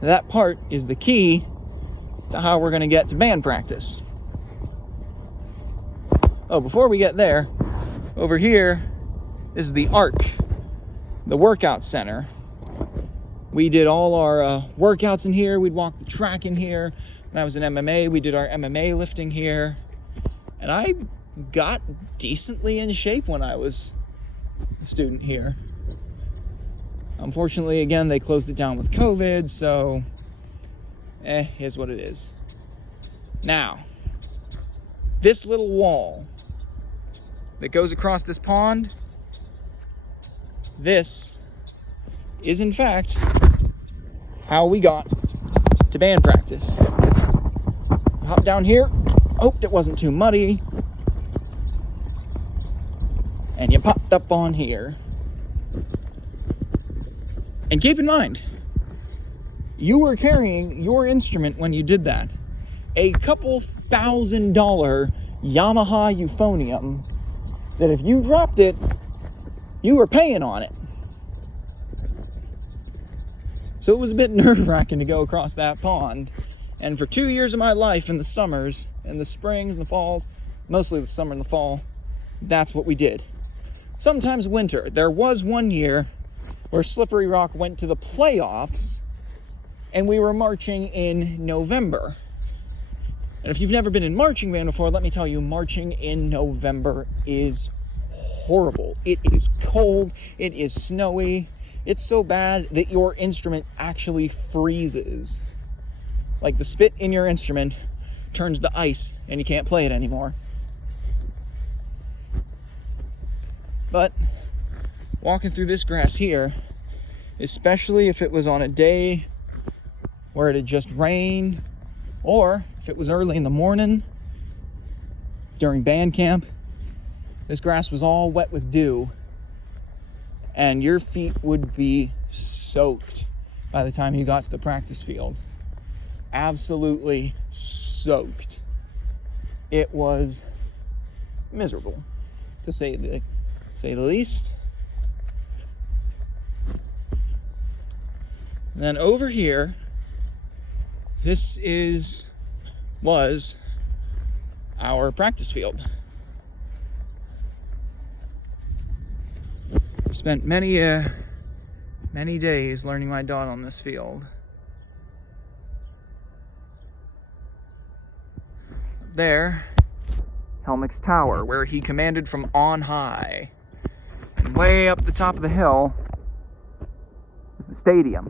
That part is the key to how we're gonna get to band practice. Oh, before we get there, over here is the ARC, the workout center. We did all our workouts in here. We'd walk the track in here. When I was in MMA, we did our MMA lifting here. And I got decently in shape when I was a student here. Unfortunately, again, they closed it down with COVID, so is what it is. Now, this little wall that goes across this pond, this is in fact how we got to band practice. Hop down here, hoped it wasn't too muddy, and you popped up on here. And keep in mind, you were carrying your instrument when you did that. A couple $1,000 Yamaha euphonium that if you dropped it, you were paying on it. So it was a bit nerve-wracking to go across that pond. And for 2 years of my life, in the summers, in the springs and the falls, mostly the summer and the fall, that's what we did. Sometimes winter. There was one year where Slippery Rock went to the playoffs, and we were marching in November. And if you've never been in marching band before, let me tell you, marching in November is horrible. It is cold, it is snowy, it's so bad that your instrument actually freezes. Like the spit in your instrument turns to ice and you can't play it anymore. But walking through this grass here, especially if it was on a day where it had just rained, or if it was early in the morning during band camp, this grass was all wet with dew, and your feet would be soaked by the time you got to the practice field. Absolutely soaked. It was miserable, to say the least. And then over here, this was our practice field. Spent many days learning my dot on this field. There, Helmick's tower, where he commanded from on high. And way up the top of the hill is the stadium,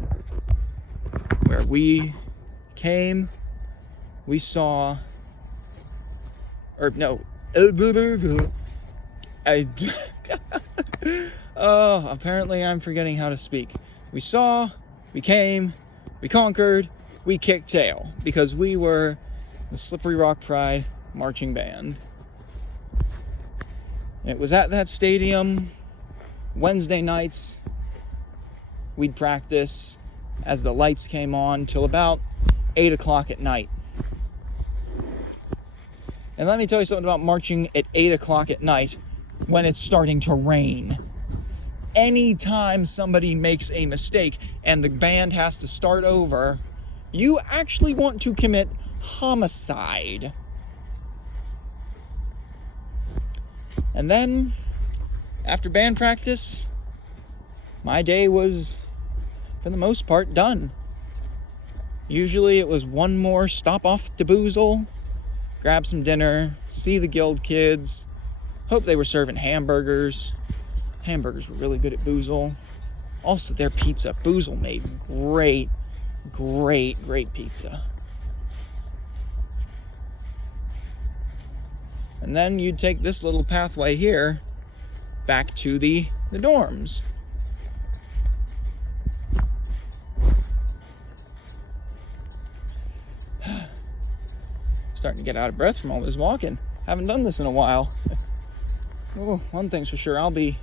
where we saw, or no, oh, apparently I'm forgetting how to speak. We saw, we came, we conquered, we kicked tail, because we were the Slippery Rock Pride marching band. It was at that stadium, Wednesday nights, we'd practice as the lights came on till about 8 o'clock at night. And let me tell you something about marching at 8 o'clock at night when it's starting to rain. Anytime somebody makes a mistake and the band has to start over, you actually want to commit homicide. And then, after band practice, my day was, for the most part, done. Usually it was one more stop off to Boozle, grab some dinner, see the guild kids, hope they were serving hamburgers. Hamburgers were really good at Boozle. Also, their pizza. Boozle made great pizza. And then you'd take this little pathway here back to the dorms. Starting to get out of breath from all this walking. Haven't done this in a while. Oh, one thing's for sure, I'll be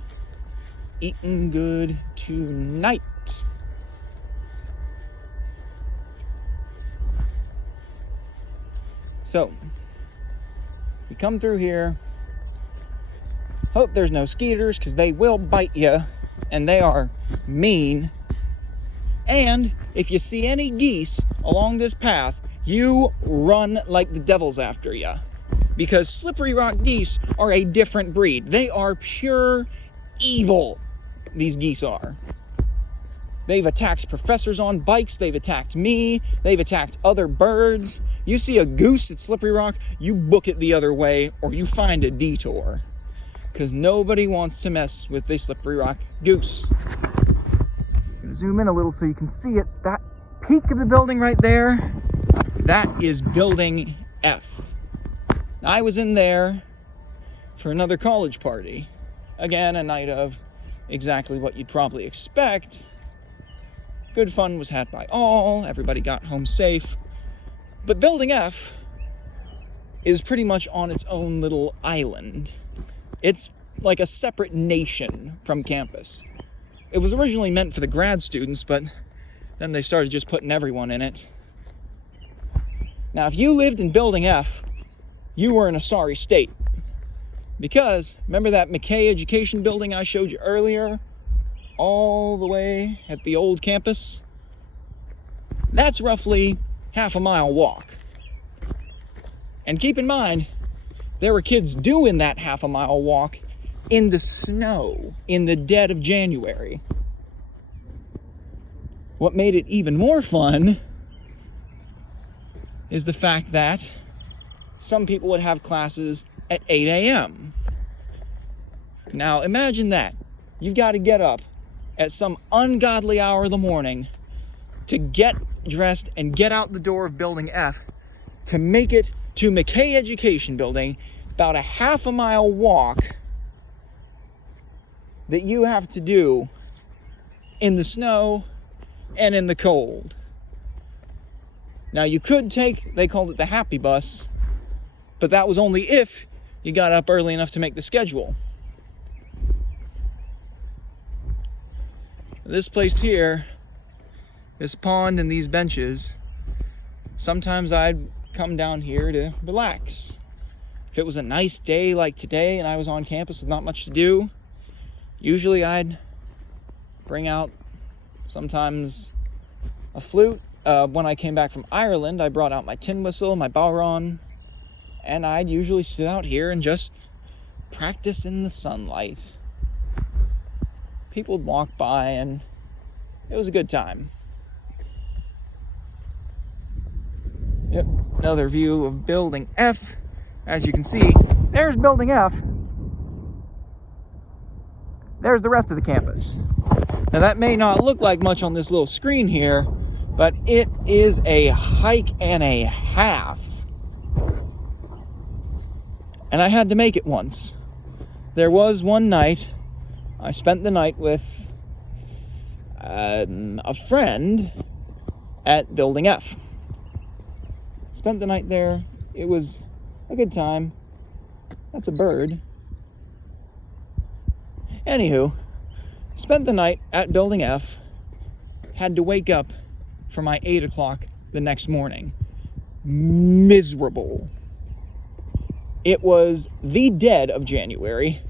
eating good tonight. So, you come through here, hope there's no skeeters, because they will bite you, and they are mean. And if you see any geese along this path, you run like the devil's after you. Because Slippery Rock geese are a different breed. They are pure evil, these geese are. They've attacked professors on bikes, they've attacked me, they've attacked other birds. You see a goose at Slippery Rock, you book it the other way, or you find a detour. Because nobody wants to mess with a Slippery Rock goose. I'm gonna zoom in a little so you can see it. That peak of the building right there, that is Building F. Now, I was in there for another college party. Again, a night of exactly what you'd probably expect. Good fun was had by all, everybody got home safe. But Building F is pretty much on its own little island. It's like a separate nation from campus. It was originally meant for the grad students, but then they started just putting everyone in it. Now, if you lived in Building F, you were in a sorry state. Because, remember that McKay Education building I showed you earlier? All the way at the old campus? That's roughly half a mile walk. And keep in mind, there were kids doing that half a mile walk in the snow in the dead of January. What made it even more fun is the fact that some people would have classes at 8 a.m. Now imagine that. You've got to get up at some ungodly hour of the morning to get dressed and get out the door of Building F to make it to McKay Education Building, about a half a mile walk, that you have to do in the snow and in the cold. Now you could take, they called it the happy bus, but that was only if you got up early enough to make the schedule. This place here, this pond and these benches, sometimes I'd come down here to relax. If it was a nice day like today and I was on campus with not much to do, usually I'd bring out sometimes a flute. When I came back from Ireland, I brought out my tin whistle, my bodhrán, and I'd usually sit out here and just practice in the sunlight. People would walk by and it was a good time. Yep, another view of Building F. As you can see, there's Building F. There's the rest of the campus. Now that may not look like much on this little screen here, but it is a hike and a half. And I had to make it once. There was one night, I spent the night with a friend at Building F. Spent the night there. It was a good time. That's a bird. Anywho, spent the night at Building F. Had to wake up for my 8 o'clock the next morning. Miserable. It was the dead of January.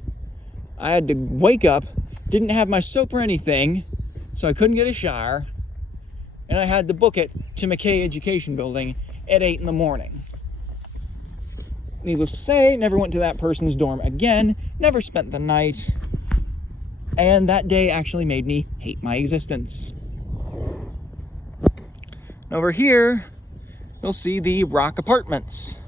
I had to wake up, didn't have my soap or anything, so I couldn't get a shower, and I had to book it to McKay Education Building at 8 in the morning. Needless to say, never went to that person's dorm again, never spent the night, and that day actually made me hate my existence. Over here, you'll see the Rock Apartments.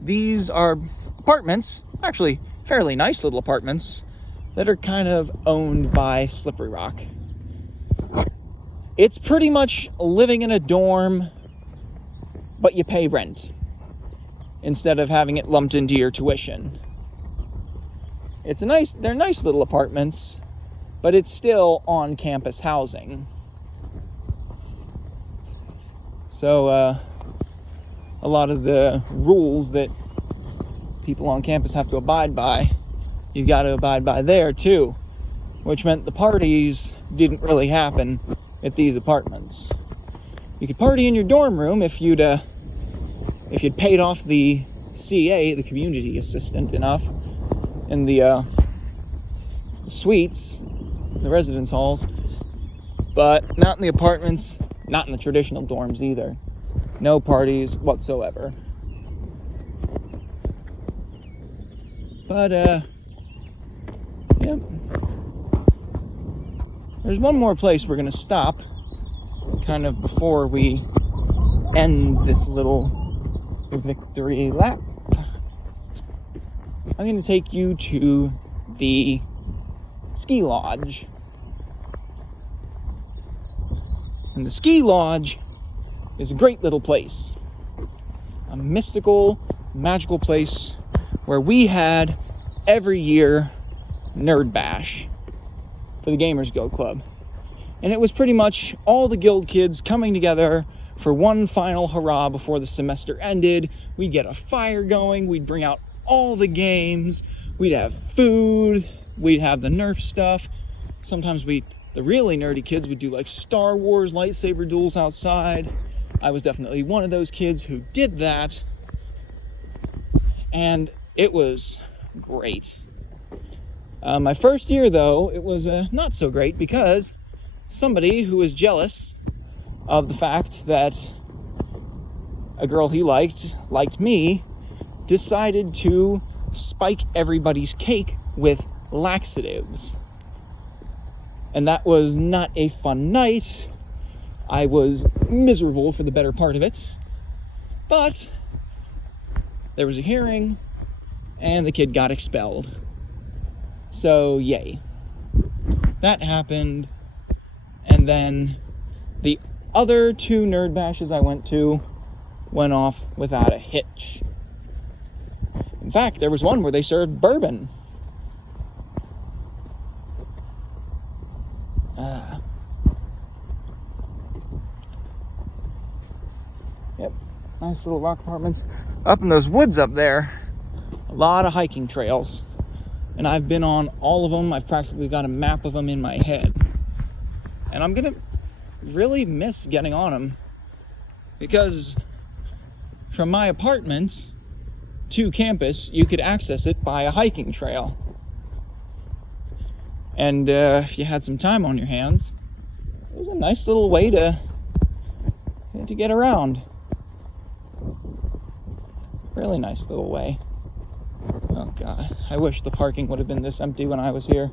These are apartments, actually fairly nice little apartments, that are kind of owned by Slippery Rock. It's pretty much living in a dorm, but you pay rent instead of having it lumped into your tuition. They're nice little apartments, but it's still on-campus housing. So, a lot of the rules that people on campus have to abide by, you got to abide by there too, which meant the parties didn't really happen at these apartments. You could party in your dorm room if you'd paid off the CA, the community assistant, enough in the suites, the residence halls, but not in the apartments, not in the traditional dorms either. No parties whatsoever. But, yep. There's one more place we're going to stop, kind of before we end this little victory lap. I'm going to take you to the ski lodge. And the ski lodge is a great little place. A mystical, magical place where we had every year Nerd Bash for the Gamers Guild Club. And it was pretty much all the guild kids coming together for one final hurrah before the semester ended. We'd get a fire going, we'd bring out all the games, we'd have food, we'd have the Nerf stuff. Sometimes the really nerdy kids would do like Star Wars lightsaber duels outside. I was definitely one of those kids who did that. And it was great. My first year, though, it was not so great because somebody who was jealous of the fact that a girl he liked me, decided to spike everybody's cake with laxatives. And that was not a fun night. I was miserable for the better part of it. But there was a hearing, and the kid got expelled. So, yay. That happened. And then the other 2 nerd bashes I went to went off without a hitch. In fact, there was one where they served bourbon. nice little rock apartments. Up in those woods up there, a lot of hiking trails. And I've been on all of them. I've practically got a map of them in my head. And I'm gonna really miss getting on them, because from my apartment to campus, you could access it by a hiking trail. And if you had some time on your hands, it was a nice little way to get around. Really nice little way. Oh God, I wish the parking would have been this empty when I was here.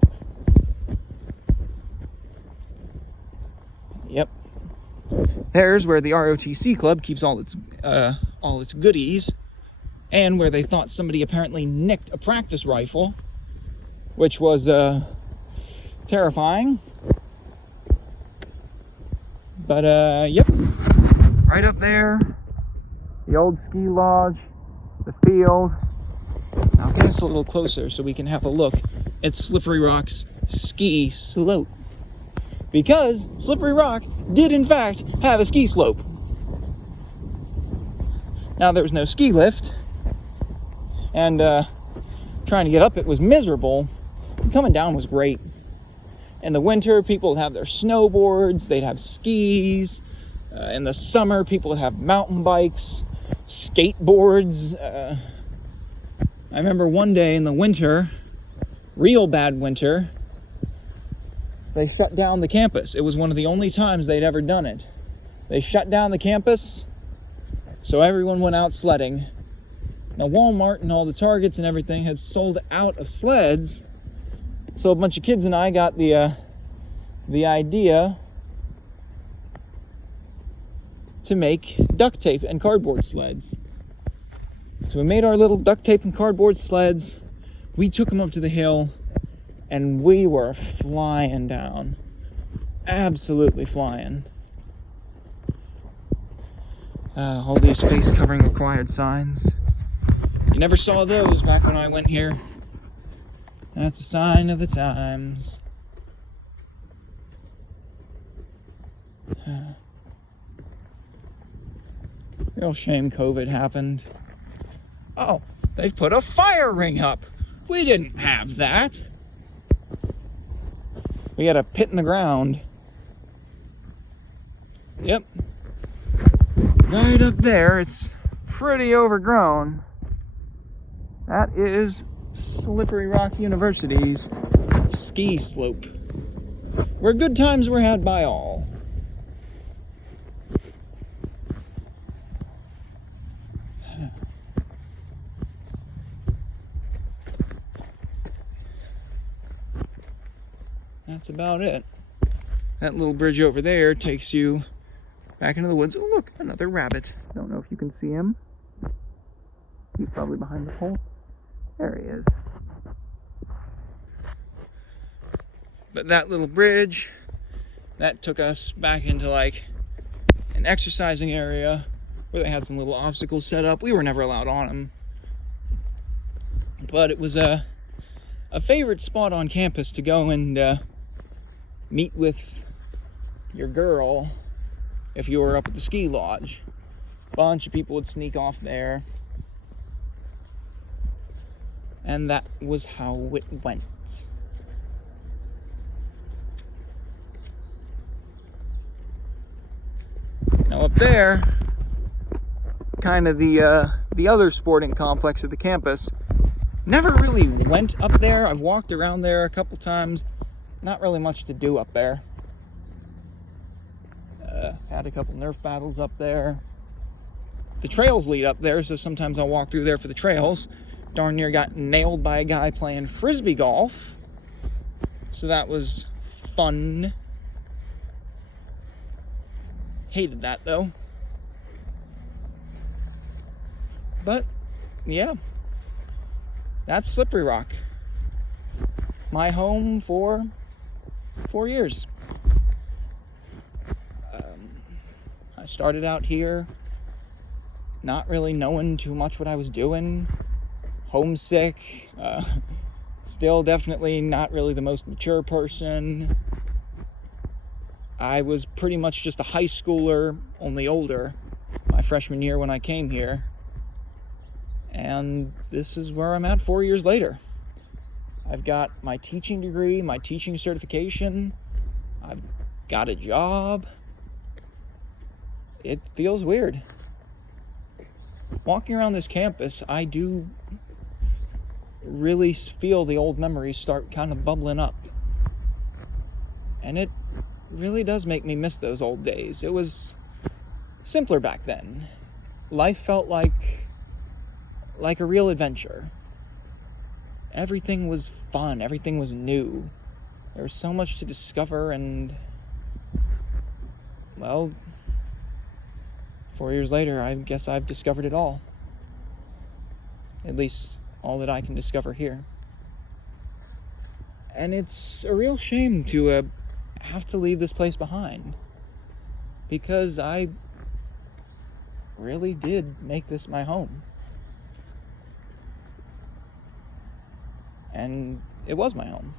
Yep. There's where the ROTC club keeps all its goodies, and where they thought somebody apparently nicked a practice rifle, which was terrifying. But yep, right up there, the old ski lodge, the field. I'll get us a little closer so we can have a look at Slippery Rock's ski slope, because Slippery Rock did in fact have a ski slope. Now there was no ski lift, and trying to get up it was miserable. Coming down was great. In the winter, people would have their snowboards, they'd have skis. In the summer, people would have mountain bikes, skateboards. I remember one day in the winter, real bad winter, they shut down the campus. It was one of the only times they'd ever done it. They shut down the campus, so everyone went out sledding. Now Walmart and all the Targets and everything had sold out of sleds, so a bunch of kids and I got the idea to make duct tape and cardboard sleds. So we made our little duct tape and cardboard sleds. We took them up to the hill, and we were flying down. Absolutely flying. All these face covering required signs. You never saw those back when I went here. That's a sign of the times. Real shame COVID happened. Oh, they've put a fire ring up. We didn't have that. We got a pit in the ground. Yep. Right up there, it's pretty overgrown. That is Slippery Rock University's ski slope, where good times were had by all. That's about it. That little bridge over there takes you back into the woods. Oh, look, another rabbit. Don't know if you can see him. He's probably behind the pole. There he is. But that little bridge, that took us back into like an exercising area where they had some little obstacles set up. We were never allowed on them. But it was a favorite spot on campus to go and meet with your girl if you were up at the ski lodge. A bunch of people would sneak off there. And that was how it went. Now up there, kind of the other sporting complex of the campus. Never really went up there. I've walked around there a couple times. Not really much to do up there. Had a couple Nerf battles up there. The trails lead up there, so sometimes I'll walk through there for the trails. Darn near got nailed by a guy playing frisbee golf. So that was fun. Hated that though. But yeah, that's Slippery Rock. My home for 4 years. I started out here not really knowing too much what I was doing. Homesick. Still definitely not really the most mature person. I was pretty much just a high schooler, only older. my freshman year when I came here. And this is where I'm at 4 years later. I've got my teaching degree, my teaching certification. I've got a job. It feels weird. Walking around this campus, I do really feel the old memories start kind of bubbling up. And it really does make me miss those old days. It was simpler back then. Life felt like a real adventure. Everything was fun, everything was new. There was so much to discover, and well, 4 years later, I guess I've discovered it all. At least all that I can discover here. And it's a real shame to have to leave this place behind, because I really did make this my home. And it was my home.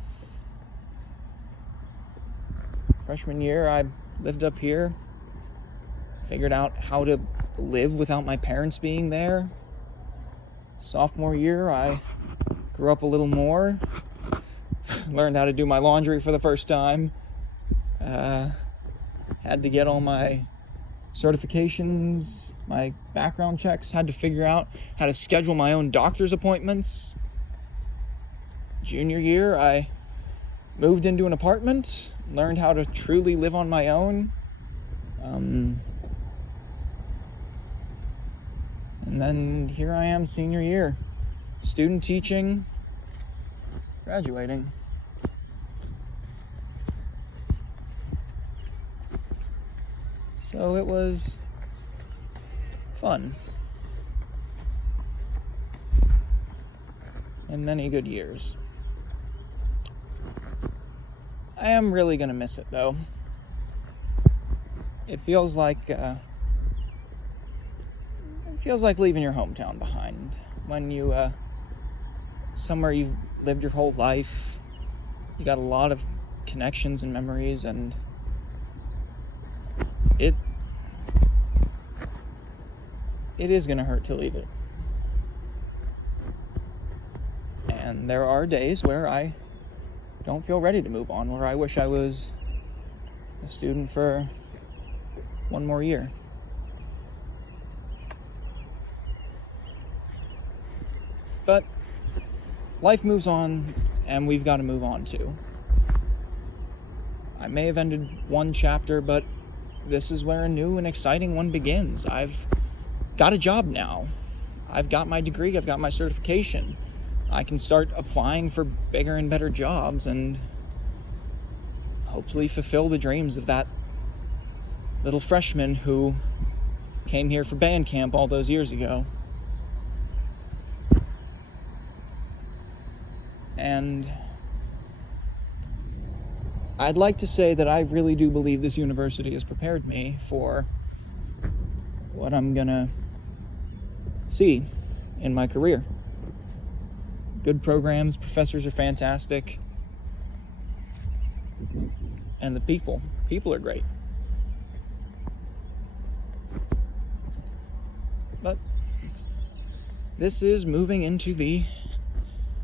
Freshman year, I lived up here, figured out how to live without my parents being there. Sophomore year, I grew up a little more, learned how to do my laundry for the first time, had to get all my certifications, my background checks, had to figure out how to schedule my own doctor's appointments. Junior year, I moved into an apartment, learned how to truly live on my own. And then here I am, senior year, student teaching, graduating. So it was fun. And many good years. I am really gonna miss it, though. It feels like leaving your hometown behind when you somewhere you've lived your whole life. You got a lot of connections and memories, and it is gonna hurt to leave it. And there are days where I don't feel ready to move on, where I wish I was a student for one more year. But life moves on, and we've got to move on too. I may have ended one chapter, but this is where a new and exciting one begins. I've got a job now. I've got my degree, I've got my certification. I can start applying for bigger and better jobs and hopefully fulfill the dreams of that little freshman who came here for band camp all those years ago. And I'd like to say that I really do believe this university has prepared me for what I'm gonna see in my career. Good programs, professors are fantastic, and the people are great. But this is moving into the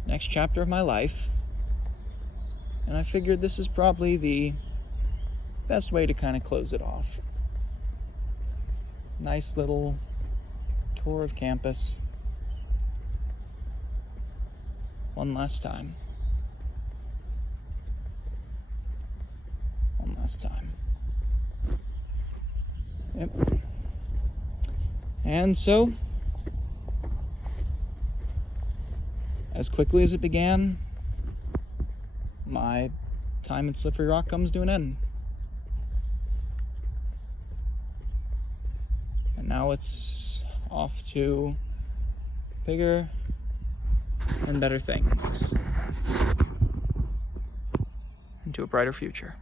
next chapter of my life, and I figured this is probably the best way to kind of close it off. Nice little tour of campus. One last time. One last time. Yep. And so, as quickly as it began, my time at Slippery Rock comes to an end. And now it's off to bigger and better things, into a brighter future.